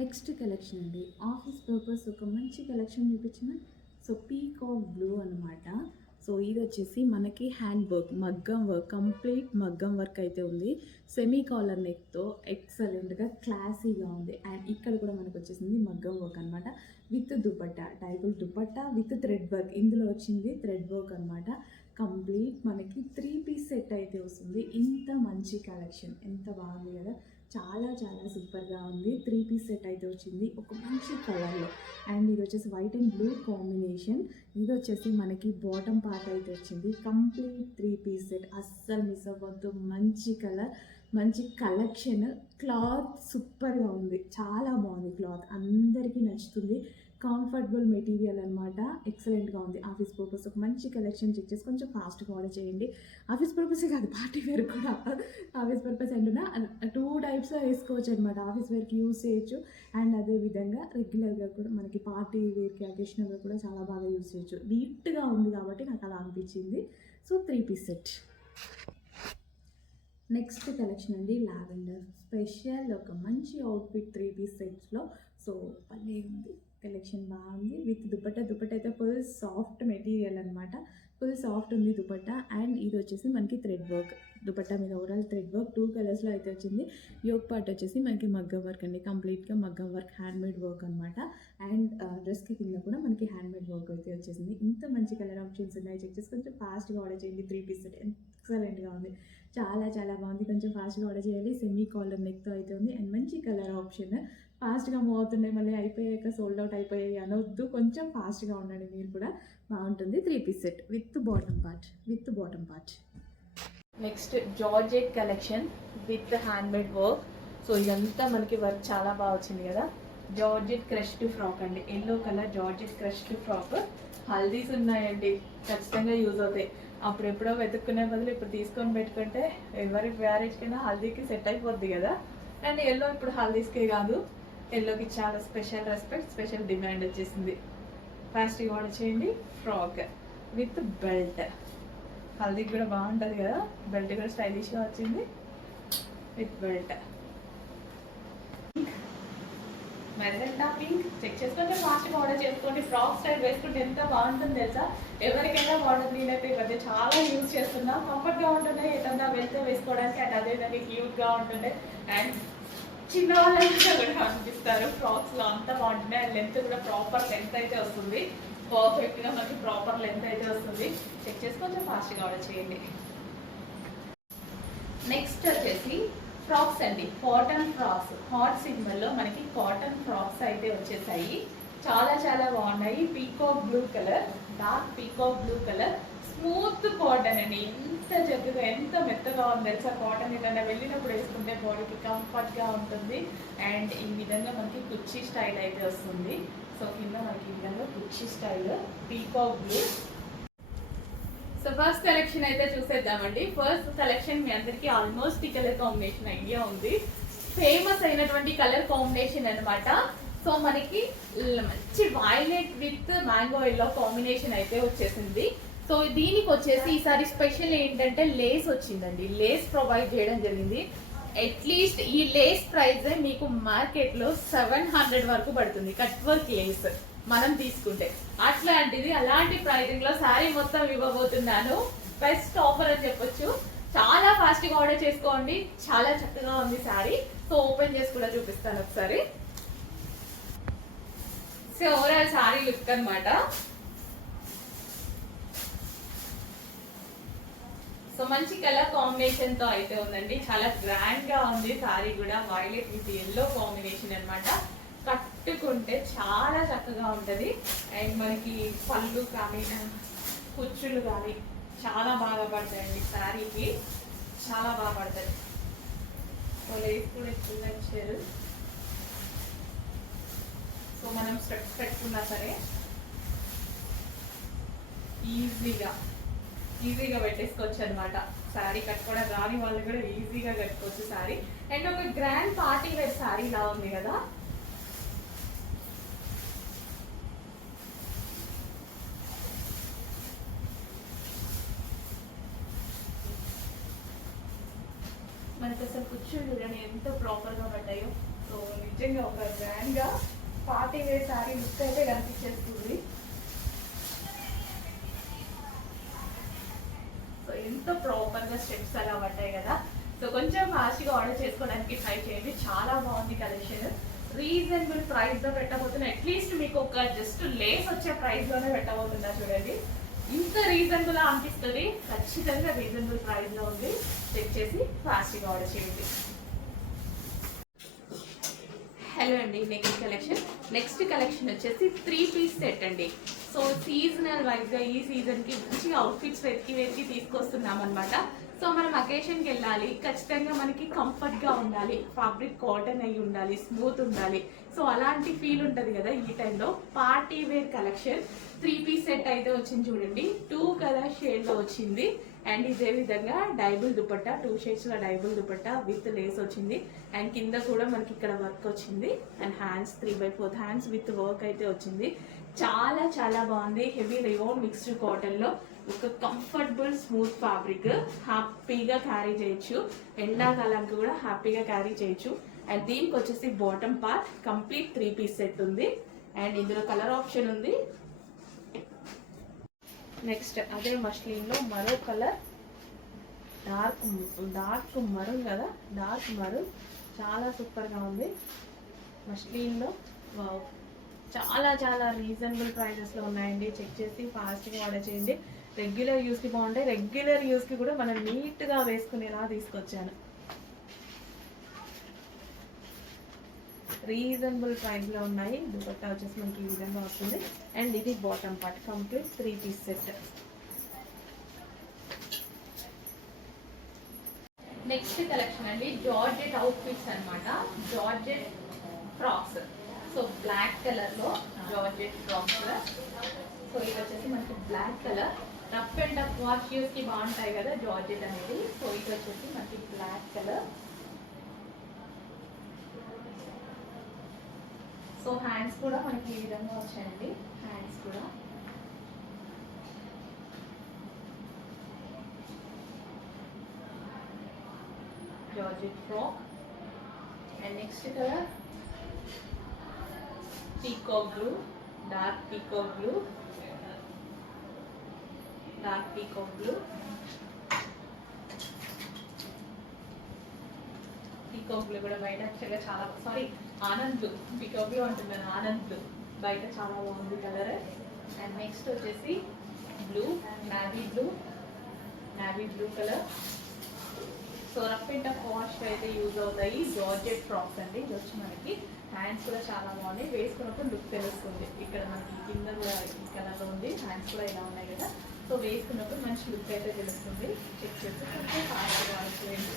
నెక్స్ట్ కలెక్షన్ అండి, ఆఫీస్ పర్పస్ ఒక మంచి కలెక్షన్ చూపించిన. సో పీకాక్ బ్లూ అనమాట. సో ఇది వచ్చేసి మనకి హ్యాండ్ వర్క్, మగ్గం వర్క్, కంప్లీట్ మగ్గం వర్క్ అయితే ఉంది. సెమీ కాలర్ నెక్తో ఎక్సలెంట్గా క్లాసీగా ఉంది. అండ్ ఇక్కడ కూడా మనకు వచ్చేసింది మగ్గం వర్క్ అనమాట, విత్ దుపట్టా, టైపుల్ దుపట్టా విత్ థ్రెడ్ వర్క్. ఇందులో వచ్చింది థ్రెడ్ వర్క్ అనమాట. కంప్లీట్ మనకి 3 పీస్ సెట్ అయితే వస్తుంది. ఇంత మంచి కలెక్షన్, ఎంత బాగుంది కదా, చాలా చాలా సూపర్గా ఉంది. 3 పీస్ సెట్ అయితే వచ్చింది ఒక మంచి కలర్లో. అండ్ ఇది వచ్చేసి వైట్ అండ్ బ్లూ కాంబినేషన్. ఇది వచ్చేసి మనకి బాటమ్ పార్ట్ అయితే వచ్చింది. కంప్లీట్ 3 పీస్ సెట్, అస్సలు మిస్ అవ్వద్దు. మంచి కలర్, మంచి కలెక్షన్, క్లాత్ సూపర్గా ఉంది, చాలా బాగుంది క్లాత్, అందరికీ నచ్చుతుంది. కంఫర్టబుల్ మెటీరియల్ అనమాట, ఎక్సలెంట్గా ఉంది. ఆఫీస్ పర్పస్ ఒక మంచి కలెక్షన్ చెక్ చేసి కొంచెం ఫాస్ట్గా ఆర్డర్ చేయండి. ఆఫీస్ పర్పసే కాదు, పార్టీ వేర్ కూడా. ఆఫీస్ పర్పస్ అంటున్నా 2 టైప్స్లో వేసుకోవచ్చు అనమాట. ఆఫీస్ వేర్కి యూజ్ చేయొచ్చు అండ్ అదేవిధంగా రెగ్యులర్గా కూడా మనకి పార్టీ వేర్కి అకేషనల్గా కూడా చాలా బాగా యూజ్ చేయొచ్చు. నీట్గా ఉంది కాబట్టి నాకు అలా అనిపించింది. So 3 piece set. Next collection అండి, లావెండర్ స్పెషల్ ఒక మంచి అవుట్ఫిట్ 3 పీస్ సెట్స్లో. సో భలే ఉంది కలెక్షన్, బాగుంది. విత్ దుపట్టా, దుపట్టా అయితే ఫుల్ సాఫ్ట్ మెటీరియల్ అనమాట, ఫుల్ సాఫ్ట్ ఉంది దుపట్టా. అండ్ ఇది వచ్చేసి మనకి థ్రెడ్ వర్క్, దుపట్టా మీద ఓవరాల్ థ్రెడ్ వర్క్ 2 కలర్స్లో అయితే వచ్చింది. యోగ్ పార్ట్ వచ్చేసి మనకి మగ్గం వర్క్ అండి, కంప్లీట్గా మగ్గం వర్క్, హ్యాండ్మేడ్ వర్క్ అనమాట. అండ్ డ్రెస్కి కింద కూడా మనకి హ్యాండ్మేడ్ వర్క్ అయితే వచ్చేసింది. ఇంత మంచి కలర్ ఆప్షన్స్ ఉన్నాయి, చెక్ చేసి కొంచెం ఫాస్ట్గా ఆర్డర్ చేయండి. 3 పీస్ సెట్ ఎక్సలెంట్గా ఉంది, చాలా చాలా బాగుంది. కొంచెం ఫాస్ట్గా ఆర్డర్ చేయాలి. సెమీ కాలర్ నెక్తో అయితే ఉంది అండ్ మంచి కలర్ ఆప్షన్. ఫాస్ట్గా మూవ్ అవుతుండే, మళ్ళీ అయిపోయాక సోల్డ్ అవుట్ అయిపోయాయి అనొద్దు, కొంచెం ఫాస్ట్గా ఉండండి మీరు కూడా, బాగుంటుంది. 3 piece set with bottom part. Next georgette collection with handmade work. So ఇదంతా మనకి వర్క్ చాలా బాగా వచ్చింది కదా. జార్జెట్ క్రష్డ్ ఫ్రాక్ అండి, yellow colour georgette crushed frock. హల్దీస్ ఉన్నాయండి, ఖచ్చితంగా యూజ్ అవుతాయి. అప్పుడు ఎప్పుడో వెతుక్కునే బదులు ఇప్పుడు తీసుకొని పెట్టుకుంటే ఎవరి మ్యారేజ్కైనా హల్దీకి సెట్ అయిపోద్ది కదా. అండ్ ఎల్లో ఇప్పుడు హల్దీస్కే కాదు, ఎల్లోకి చాలా స్పెషల్ రెస్పెక్ట్, స్పెషల్ డిమాండ్ వచ్చేసింది. ఫాస్ట్గా ఆర్డర్ చేయండి. ఫ్రాక్ విత్ బెల్ట్, హల్దీకి కూడా బాగుంటుంది కదా, బెల్ట్ కూడా స్టైలిష్గా వచ్చింది with belt. Magenta pink, check చేసుకుంటే ఫాస్ట్గా ఆర్డర్ చేసుకోండి. ఫ్రాక్ స్టైల్ వేసుకుంటే ఎంత బాగుంటుంది తెలుసా, ఎవరికైనా బాగుంటుంది. నేనైతే ఈ మధ్య చాలా యూజ్ చేస్తున్నా, కంఫర్ట్గా ఉంటుండే, ఏదన్నా వెళ్తే వేసుకోవడానికి. అండ్ అదేవిధంగా క్యూట్గా ఉంటుండే అండ్ చిన్న వాళ్ళకి కూడా అనిపిస్తారు ఫ్రాక్స్లో, అంత బాగుంటుంది. అండ్ లెంత్ కూడా ప్రాపర్ లెంత్ అయితే వస్తుంది, పర్ఫెక్ట్గా మనకి ప్రాపర్ లెంత్ అయితే వస్తుంది. చెక్ చేసి కొంచెం ఫాస్ట్గా ఆర్డర్ చేయండి. నెక్స్ట్ వచ్చేసి ఫ్రాక్స్ అండి, కాటన్ ఫ్రాక్స్. హాట్ సింబల్లో మనకి కాటన్ ఫ్రాక్స్ అయితే వచ్చేసాయి. చాలా చాలా బాగున్నాయి. Peacock blue colour, dark peacock blue colour, smooth cotton అండి. ఎంత చక్కగా ఎంత మెత్తగా ఉంది తెలుసా కాటన్. ఏదైనా వెళ్ళినప్పుడు వేసుకుంటే బాడీకి కంఫర్ట్గా ఉంటుంది. అండ్ ఈ విధంగా మనకి కుర్చీ స్టైల్ అయితే వస్తుంది. సో కింద మనకి ఈ విధంగా కుర్చీ style peacock blue. So first collection అయితే చూసేద్దామండి. ఫస్ట్ కలెక్షన్ మీ అందరికీ ఆల్మోస్ట్ ఈ కలర్ కాంబినేషన్ ఐడియా ఉంది. ఫేమస్ అయినటువంటి కలర్ కాంబినేషన్ అన్నమాట. సో మనకి మంచి violet with mango yellow combination అయితే వచ్చేసింది. సో దీనికి వచ్చేసి ఈసారి స్పెషల్ ఏంటంటే లేస్ వచ్చిందండి. లేస్ ప్రొవైడ్ చేయడం జరిగింది. అట్లీస్ట్ ఈ లేస్ ప్రైస్ మీకు మార్కెట్లో 700 వరకు పడుతుంది. కట్ వర్క్ లేస్ మనం తీసుకుంటే అట్లాంటిది అలాంటి ప్రైజింగ్ లో శారీ మొత్తం ఇవ్వబోతున్నాను. బెస్ట్ ఆఫర్ అని చెప్పొచ్చు. చాలా ఫాస్ట్ గా ఆర్డర్ చేసుకోండి. చాలా చక్కగా ఉంది శారీ. సో ఓపెన్ చేసి కూడా చూపిస్తాను ఒకసారి. సో ఓవరాల్ శారీ లుక్ అన్నమాట. సో మంచి కలర్ కాంబినేషన్ తో అయితే ఉందండి. చాలా గ్రాండ్ గా ఉంది శారీ కూడా. వైలెట్ విత్ ఎల్లో కాంబినేషన్ అన్నమాట. కట్టుకుంటే చాలా చక్కగా ఉంటది. అండ్ మనకి పళ్ళు కానీ కుచ్చులు కానీ చాలా బాగా పడతాయండి. శారీకి చాలా బాగా పడతాయి. సో లేస్ కూడా ఎక్కువగా ఇచ్చారు. సో మనం స్టెప్స్ పెట్టుకున్నా సరే ఈజీగా పెట్టేసుకోవచ్చు అనమాట. శారీ కట్టుకోవడం రాని వాళ్ళు కూడా ఈజీగా కట్టుకోవచ్చు శారీ. అండ్ ఒక గ్రాండ్ పార్టీ వేర్ శారీ లా ఉంది కదా. మనకి అసలు కూర్చొని చూడండి ఎంత ప్రాపర్ గా పడ్డాయో. సో నిజంగా ఒక గ్రాండ్ గా పార్టీ వేర్ శారీ లుక్ అయితే కనిపించేస్తుంది. సో ఎంత ప్రాపర్ గా స్టెప్స్ అలా పడ్డాయి కదా. సో కొంచెం ఫాస్ట్ గా ఆర్డర్ చేసుకోవడానికి ట్రై చేయండి. చాలా బాగుంది కలెక్షన్. రీజనబుల్ ప్రైస్ లో పెట్టబోతున్నా. అట్లీస్ట్ మీకు ఒక జస్ట్ లేస్ వచ్చే ప్రైస్ లోనే పెట్టబోతున్నా. చూడండి ఇంత రీజనబుల్ అనిపిస్తుంది. ఖచ్చితంగా రీజనబుల్ ప్రైస్ లో ఉంది. చెక్ చేసి ఫాస్ట్ గా ఆర్డర్ చేయండి. హలో అండి, నెక్స్ట్ కలెక్షన్ వచ్చేసి 3 పీస్ సెట్ అండి. సో సీజనల్ వైజ్ గా ఈ సీజన్ కి మంచి అవుట్ఫిట్స్ వెతికి తీసుకొస్తున్నాం అనమాట. సో మనం అకేషన్కి వెళ్ళాలి, ఖచ్చితంగా మనకి కంఫర్ట్ గా ఉండాలి, ఫ్యాబ్రిక్ కాటన్ అయి ఉండాలి, స్మూత్ ఉండాలి. సో అలాంటి ఫీల్ ఉంటుంది కదా ఈ టైంలో. Party wear collection 3 piece set అయితే వచ్చింది చూడండి. 2 కలర్ షేడ్ లో వచ్చింది. అండ్ ఇదే విధంగా డైబుల్ దుపట్టా, 2 షేడ్స్ లో డైబుల్ దుపట్టా విత్ లేస్ వచ్చింది. అండ్ కింద కూడా మనకి ఇక్కడ వర్క్ వచ్చింది. And hands 3/4 hands with work అయితే వచ్చింది. చాలా చాలా బాగుంది. హెవీ రియోన్ మిక్స్డ్ కాటన్ లో ఒక కంఫర్టబుల్ స్మూత్ ఫ్యాబ్రిక్. హ్యాపీగా క్యారీ చేయొచ్చు. ఎండాకాలానికి కూడా హ్యాపీగా క్యారీ చేయొచ్చు. అండ్ దీనికి వచ్చేసి bottom part complete 3 piece set ఉంది. అండ్ ఇందులో కలర్ ఆప్షన్ ఉంది. నెక్స్ట్ అదే మస్లిన్ లో మరో కలర్ డార్క్ మరూన్ కదా, డార్క్ మరూన్ చాలా సూపర్ గా ఉంది. మస్లిన్ లో చాలా చాలా రీజనబుల్ ప్రైజెస్ లో ఉన్నాయండి. చెక్ చేసి ఫాస్ట్ గా ఆర్డర్ చేయండి. రెగ్యులర్ యూస్ కి బాగుంటాయి. రెగ్యులర్ యూస్ కి కూడా మనం నీట్ గా వేసుకునేలా తీసుకొచ్చాను. రీజనబుల్ ప్రైస్ లో ఉన్నాయి. దుపట్టా వచ్చేసి మనకి ఈ విధంగా వస్తుంది. అండ్ ఇది bottom part complete 3 piece set. Next collection అండి జార్జెట్ అవుట్ఫిట్స్ అన్నమాట. Georgette frocks. So black colour లో జార్జెట్ ఫ్రాక్స్. సో ఇది వచ్చేసి మనకి black colour. Rough and tough wash use కి బాగుంటాయి కదా జార్జెట్ అనేది. సో ఇది వచ్చేసి మనకి బ్లాక్ కలర్. సో హ్యాండ్స్ కూడా మనకి ఈ విధంగా వచ్చాయండి. హ్యాండ్స్ కూడా georgette frock. And next colour peacock blue, dark peacock blue, dark peacock blue. Peacock blue కూడా బయట యాక్చువల్గా చాలా ఆనంద్ బ్లూ, పీకాక్ బ్లూ అంటున్నాను, ఆనంద్ బ్లూ బయట చాలా బాగుంది కలర్. అండ్ నెక్స్ట్ వచ్చేసి blue, navy blue colour. So rough and tough wash అయితే యూజ్ అవుతాయి. జార్జెట్ ఫ్రాక్స్ అండి. ఇది వచ్చి మనకి హ్యాండ్స్ కూడా చాలా బాగున్నాయి. వేసుకున్నప్పుడు లుక్ తెలుస్తుంది. ఇక్కడ మనకి కింద కూడా ఈ కలర్లో ఉంది, హ్యాండ్స్ కూడా ఇలా ఉన్నాయి కదా. సో వేసుకున్నప్పుడు మంచి లుక్ అయితే తెలుస్తుంది. చెక్ చేసి కొంచెం ఫాస్ట్గా వాడుకోండి.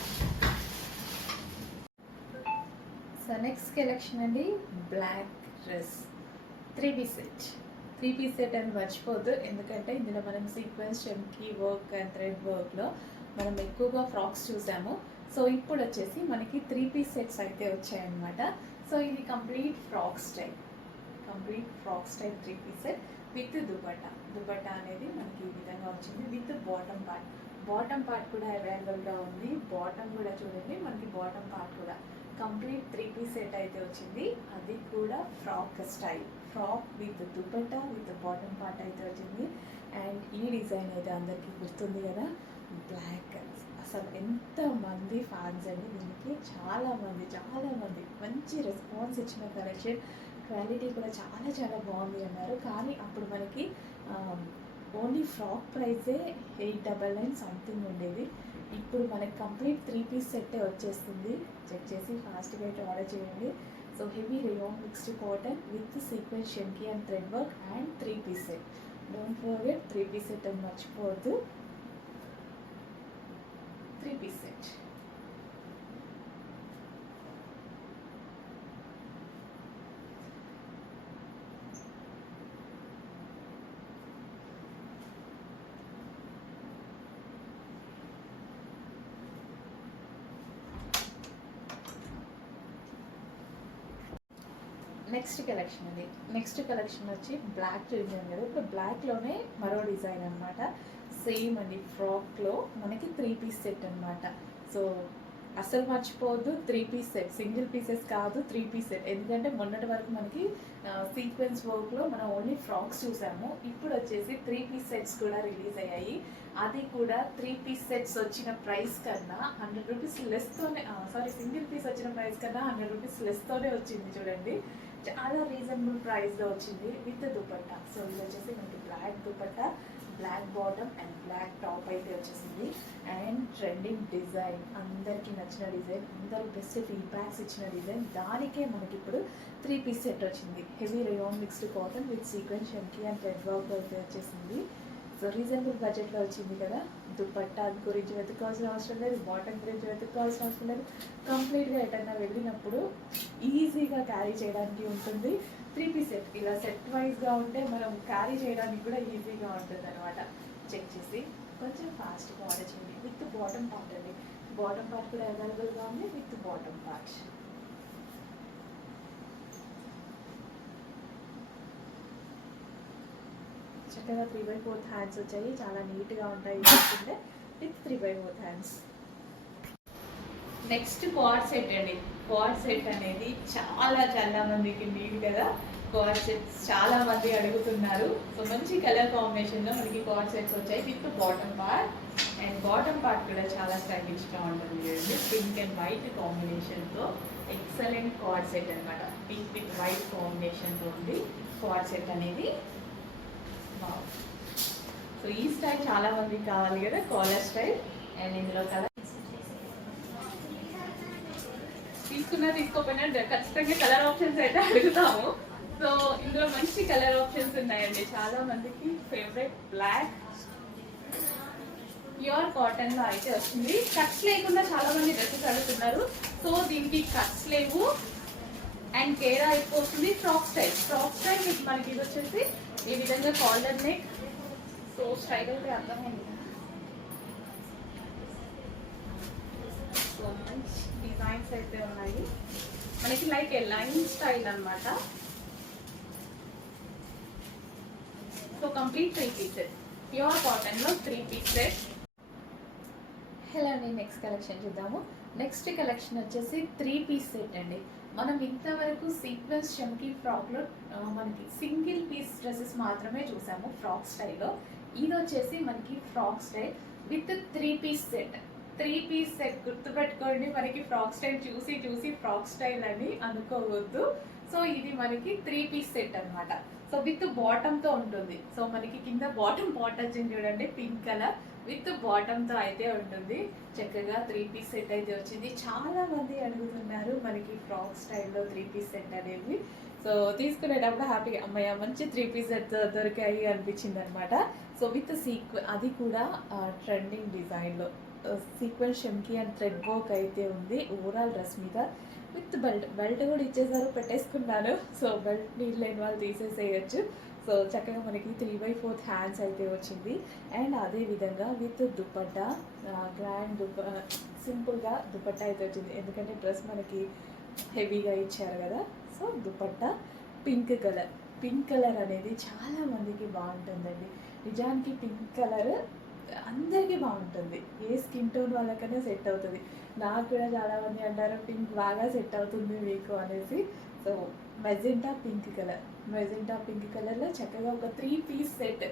సో నెక్స్ట్ కలెక్షన్ అండి, black dress 3-piece set. 3-piece set అని మర్చిపోద్దు, ఎందుకంటే ఇందులో మనం సీక్వెన్స్, చమ్కీ వర్క్ అండ్ థ్రెడ్ వర్క్లో మనం ఎక్కువగా ఫ్రాక్స్ చూసాము. సో ఇప్పుడు వచ్చేసి మనకి 3-piece సెట్స్ అయితే వచ్చాయన్నమాట. సో ఇది complete frock style 3-piece set with dupatta అనేది మనకి ఈ విధంగా వచ్చింది. విత్ బాటమ్ పార్ట్ కూడా అవైలబుల్గా ఉంది. బాటమ్ కూడా చూడండి, మనకి బాటమ్ పార్ట్ కూడా కంప్లీట్ 3-piece సెట్ అయితే వచ్చింది. అది కూడా frock style, frock with dupatta with bottom part అయితే వచ్చింది. అండ్ ఈ డిజైన్ అయితే అందరికీ గుర్తుంది కదా, బ్లాక్. అసలు ఎంతమంది ఫ్యాన్స్ అండి దీనికి, చాలామంది మంచి రెస్పాన్స్ ఇచ్చిన కలెక్షన్. క్వాలిటీ కూడా చాలా బాగుంది అన్నారు. కానీ అప్పుడు మనకి ఓన్లీ ఫ్రాక్ ప్రైజే 899 సంథింగ్ ఉండేది. ఇప్పుడు మనకి కంప్లీట్ 3-piece సెట్టే వచ్చేస్తుంది. చెక్ చేసి ఫాస్ట్గా అయితే ఆర్డర్ చేయండి. So heavy rayon mixed cotton with sequence, chunky and thread work and 3-piece set. Don't forget 3-piece set అని మర్చిపోవద్దు. 3-piece set. నెక్స్ట్ కలెక్షన్ వచ్చి బ్లాక్ డిజైన్ కదా. ఇప్పుడు బ్లాక్లోనే మరో డిజైన్ అనమాట. సేమ్ అండి, ఫ్రాక్లో మనకి 3-piece సెట్ అనమాట. సో అసలు మర్చిపోవద్దు, 3-piece సెట్, సింగిల్ పీసెస్ కాదు, 3-piece సెట్. ఎందుకంటే మొన్నటి వరకు మనకి సీక్వెన్స్ వర్క్లో మనం ఓన్లీ ఫ్రాక్స్ చూసాము. ఇప్పుడు వచ్చేసి 3-piece సెట్స్ కూడా రిలీజ్ అయ్యాయి. అది కూడా 3-piece సెట్స్ వచ్చిన ప్రైస్ కన్నా 100 రూపీస్ లెస్తోనే, సింగిల్ పీస్ వచ్చిన ప్రైస్ కన్నా 100 రూపీస్ లెస్తోనే వచ్చింది. చూడండి, చాలా రీజనబుల్ ప్రైస్లో వచ్చింది విత్ దుపట్టా. సో ఇది వచ్చేసి మనకి black dupatta, black bottom and black top అయితే వచ్చేసింది. అండ్ ట్రెండింగ్ డిజైన్, అందరికీ నచ్చిన డిజైన్, అందరూ బెస్ట్ ఫీడ్బ్యాక్స్ ఇచ్చిన డిజైన్. దానికే మనకి ఇప్పుడు 3-piece సెట్ వచ్చింది. Heavy rayon mixed cotton with sequence, chunky and thread work అయితే వచ్చేసింది. సో రీజనబుల్ బడ్జెట్లో వచ్చింది కదా. దుపట్టా గురించి వెతుక్కోవాల్సిన అవసరం లేదు, బాటమ్ గురించి వెతుక్కోవాల్సిన అవసరం లేదు. కంప్లీట్గా ఎటన్నా వెళ్ళినప్పుడు ఈజీగా క్యారీ చేయడానికి ఉంటుంది. 3-piece సెట్ ఇలా సెట్ వైజ్గా ఉంటే మనం క్యారీ చేయడానికి కూడా ఈజీగా ఉంటుంది అనమాట. చెక్ చేసి కొంచెం ఫాస్ట్గా ఆర్డర్ చేయండి. విత్ బాటమ్ పార్ట్ అండి, బాటమ్ పార్ట్ కూడా అవైలబుల్గా ఉంది. విత్ బాటమ్ పార్ట్ చక్కగా 3/4 హ్యాండ్స్ వచ్చాయి. చాలా నీట్గా ఉంటాయి చూస్తుంటే. With 3/4 hands. Next quad set అండి. క్వాడ్ సెట్ అనేది చాలా మందికి నీడ్ కదా. క్వాడ్ సెట్స్ చాలా మంది అడుగుతున్నారు. సో మంచి కలర్ కాంబినేషన్లో మనకి క్వాడ్ సెట్స్ వచ్చాయి with bottom part. And bottom part కూడా చాలా స్టైలిష్గా ఉంటుంది. పింక్ అండ్ వైట్ కాంబినేషన్తో ఎక్సలెంట్ క్వాడ్ సెట్ అనమాట. పింక్ విత్ వైట్ కాంబినేషన్తో ఉంది క్వాడ్ సెట్ అనేది. సో ఈ స్టైల్ చాలా మందికి కావాలి కదా, కాలర్ స్టైల్. అండ్ ఇందులో కలర్ తీసుకోపోయినా ఖచ్చితంగా కలర్ ఆప్షన్స్ అయితే అడుగుతాము. సో ఇందులో మంచి కలర్ ఆప్షన్స్ ఉన్నాయండి. చాలా మందికి ఫేవరెట్ బ్లాక్ ప్యూర్ కాటన్ లో అయితే వచ్చింది. కట్స్ లేకుండా చాలా మంది డ్రెస్సెస్ అడుగుతున్నారు. సో దీనికి కట్స్ లేవు అండ్ కేరా ఎక్కువ వస్తుంది. ఫ్రాక్ స్టైల్ మనకి ఇది వచ్చేసి ఈ విధంగా కాలర్ నెక్. సో స్టైల్ అయితే అర్థమైంది. సో మంచి డిజైన్స్ అయితే ఉన్నాయి మనకి, లైక్ ఏ లైన్ స్టైల్ అనమాట. So complete 3-piece set, pure cotton లో 3-piece సెట్. హలో అండి, నెక్స్ట్ కలెక్షన్ చూద్దాము. నెక్స్ట్ కలెక్షన్ వచ్చేసి 3-piece సెట్ అండి. మనం ఇంతవరకు సీక్వెన్స్ చమ్కీ ఫ్రాక్లో మనకి సింగిల్ పీస్ డ్రెస్సెస్ మాత్రమే చూసాము ఫ్రాక్ స్టైల్లో. ఇది వచ్చేసి మనకి frock style with 3-piece set. 3-piece set గుర్తుపెట్టుకోండి. మనకి ఫ్రాక్ స్టైల్ చూసి ఫ్రాక్ స్టైల్ అని అనుకోవద్దు. సో ఇది మనకి 3 పీస్ సెట్ అన్నమాట. సో విత్ బాటమ్ తో ఉంటుంది. సో మనకి కింద బాటమ్ పాట్ వచ్చింది చూడండి, పింక్ కలర్ విత్ బాటమ్ తో అయితే ఉంటుంది. చక్కగా 3 పీస్ సెట్ అయితే వచ్చింది. చాలా మంది అడుగుతున్నారు మనకి ఫ్రాక్ స్టైల్లో 3 పీస్ సెట్ అనేది. సో తీసుకునేటప్పుడు హ్యాపీగా అమ్మయ్య మంచి 3 పీస్ సెట్ దొరికాయి అనిపించింది అనమాట. సో విత్ అది కూడా ట్రెండింగ్ డిజైన్లో సీక్వెన్స్ షెమ్కి అండ్ థ్రెడ్ వర్క్ అయితే ఉంది ఓవరాల్ డ్రెస్ మీద. విత్ బెల్ట్ కూడా ఇచ్చేసారు, పెట్టేసుకున్నాను. సో బెల్ట్ నీళ్ళు లేని వాళ్ళు తీసేసేయచ్చు. సో చక్కగా మనకి 3/4 హ్యాండ్స్ అయితే వచ్చింది. అండ్ అదే విధంగా విత్ దుపట్టా, గ్రాండ్ సింపుల్గా దుపట్టా అయితే వచ్చింది, ఎందుకంటే డ్రెస్ మనకి హెవీగా ఇచ్చారు కదా. సో దుపట్టా పింక్ కలర్ అనేది చాలా మందికి బాగుంటుందండి. నిజానికి పింక్ కలర్ అందరికీ బాగుంటుంది, ఏ స్కిన్ టోన్ వాళ్ళకైనా సెట్ అవుతుంది. నాకు కూడా చాలామంది అంటారు పింక్ బాగా సెట్ అవుతుంది మీకు అనేసి. సో మెజెంటా పింక్ కలర్లో చక్కగా ఒక 3 పీస్ సెట్,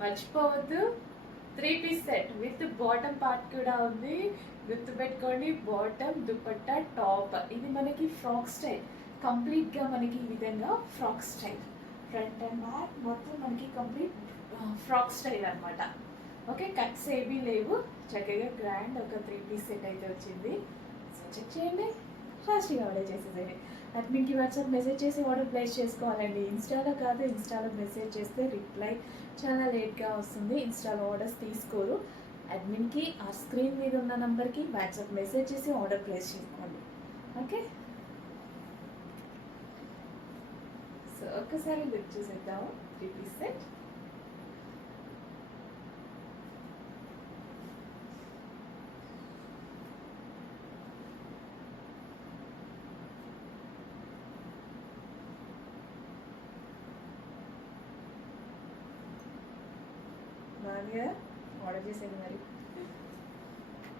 మర్చిపోవద్దు 3 piece set with bottom part కూడా ఉంది. గుర్తు పెట్టుకోండి, బాటమ్ దుపట్టా టాప్. ఇది మనకి ఫ్రాక్ స్టైల్, కంప్లీట్గా మనకి ఈ విధంగా frock style, front and back మొత్తం మనకి కంప్లీట్ ఫ్రాక్ స్టైల్ అనమాట. ఓకే, కట్స్ ఏమీ లేవు, చక్కగా గ్రాండ్ ఒక 3 పీస్ సెట్ అయితే వచ్చింది. సో చెక్ చేయండి, ఫాస్ట్గా ఆర్డర్ చేసేసేయండి. అడ్మిన్కి వాట్సాప్ మెసేజ్ చేసి ఆర్డర్ ప్లేస్ చేసుకోవాలండి. ఇన్స్టాలో కాదు, ఇన్స్టాలో మెసేజ్ చేస్తే రిప్లై చాలా లేట్గా వస్తుంది, ఇన్స్టాలో ఆర్డర్స్ తీసుకోరు. అడ్మిన్కి ఆ స్క్రీన్ మీద ఉన్న నెంబర్కి వాట్సాప్ మెసేజ్ చేసి ఆర్డర్ ప్లేస్ చేసుకోండి. ఓకే, సో ఒక్కసారి లుక్ చూసేద్దాము 3 పీస్ సెట్. బాగా ఆర్డర్ చేసేది మరి.